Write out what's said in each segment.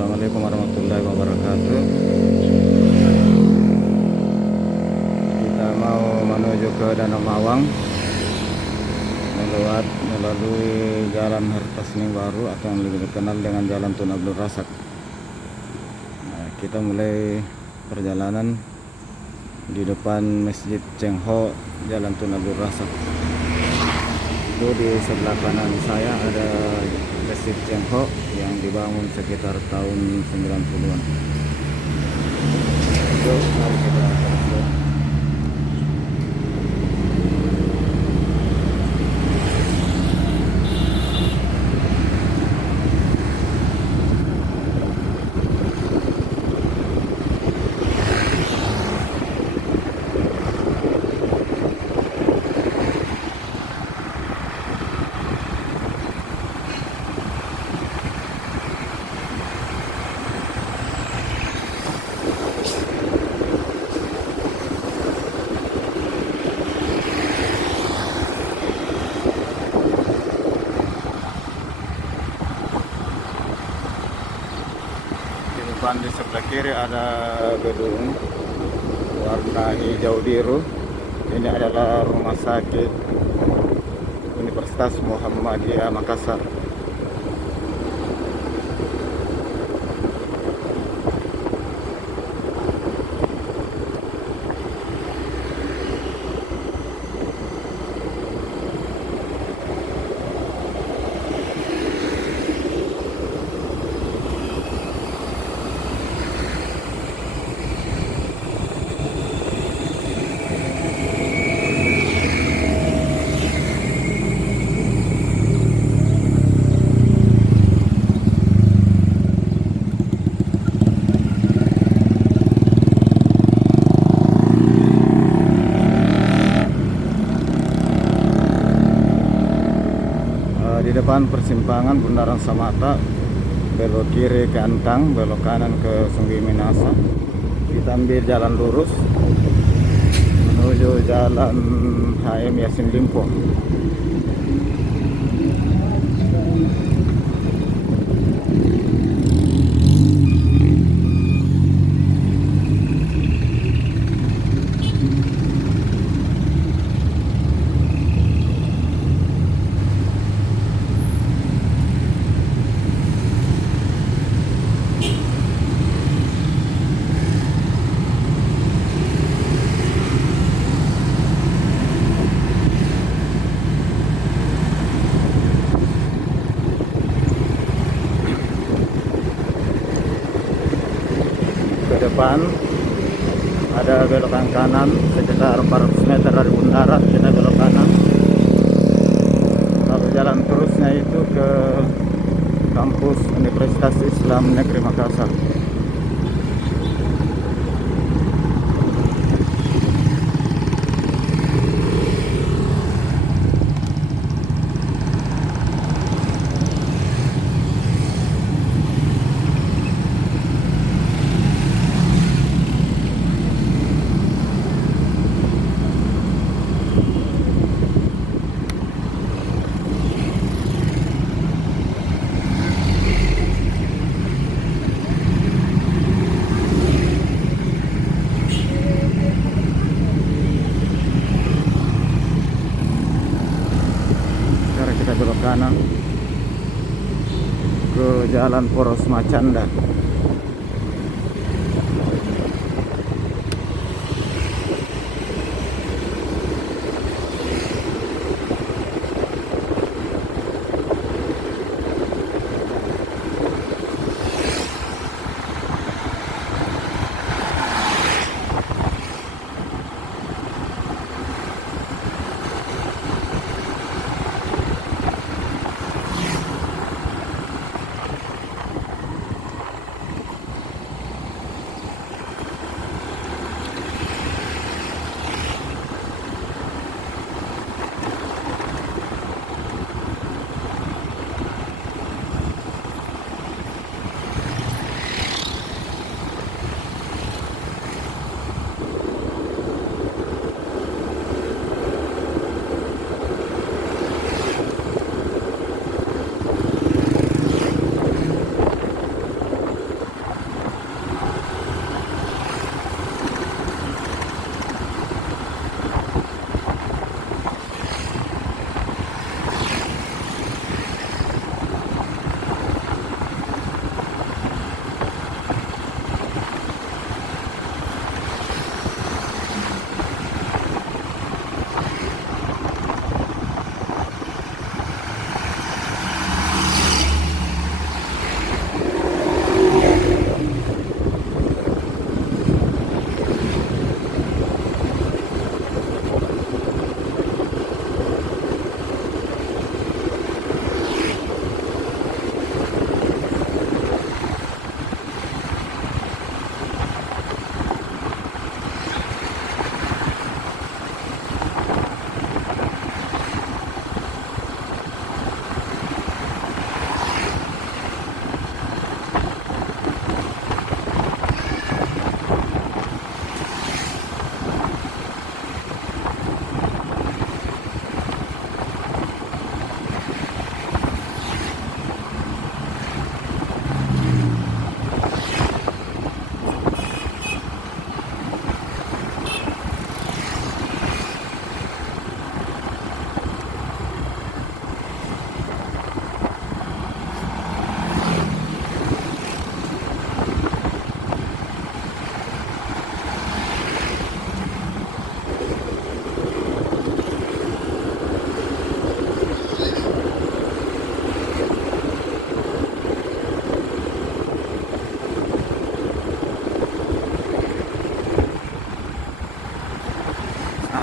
Assalamualaikum warahmatullahi wabarakatuh. Kita mau menuju ke Danau Mawang melalui Jalan Hartasning Baru atau yang lebih dikenal dengan Jalan Tun Abdul Razak. Nah, kita mulai perjalanan di depan Masjid Cheng Ho, Jalan Tun Abdul Razak. Itu di sebelah kanan saya ada Masjid Cheng Ho yang dibangun sekitar tahun 90-an. Yuk, mari kita terus. Di sebelah kiri ada gedung warna hijau biru. Ini adalah rumah sakit Universitas Muhammadiyah Makassar. Di depan persimpangan Bundaran Samata, belok kiri ke Antang, belok kanan ke Sungguh Minasa. Kita ambil jalan lurus menuju Jalan HM Yasin Limpo. Depan ada belokan kanan sekitar 400 meter dari bundaran, kita belok kanan, lalu jalan terusnya itu ke kampus Universitas Islam Negeri Makassar. Kita belok kanan ke Jalan Poros Macanda.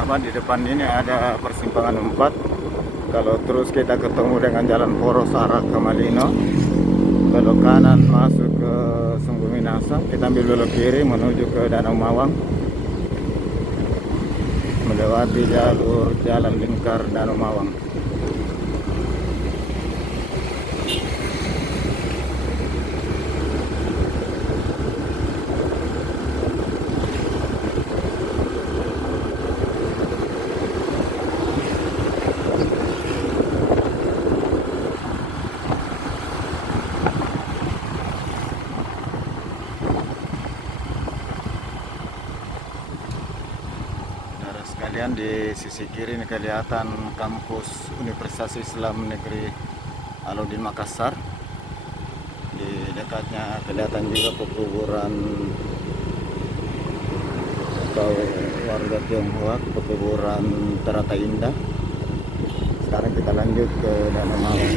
apa di depan ini ada persimpangan 4. Kalau terus kita ketemu dengan jalan poros arah ke Malino, belok kanan masuk ke Sungguh Minasa, kita ambil belok kiri menuju ke Danau Mawang, melewati jalur jalan lingkar Danau Mawang. Sekalian di sisi kiri ini kelihatan kampus Universitas Islam Negeri Alauddin Makassar. Di dekatnya kelihatan juga pekuburan atau warga Tionghoa, pekuburan Terata Indah. Sekarang kita lanjut ke Danau Mawang.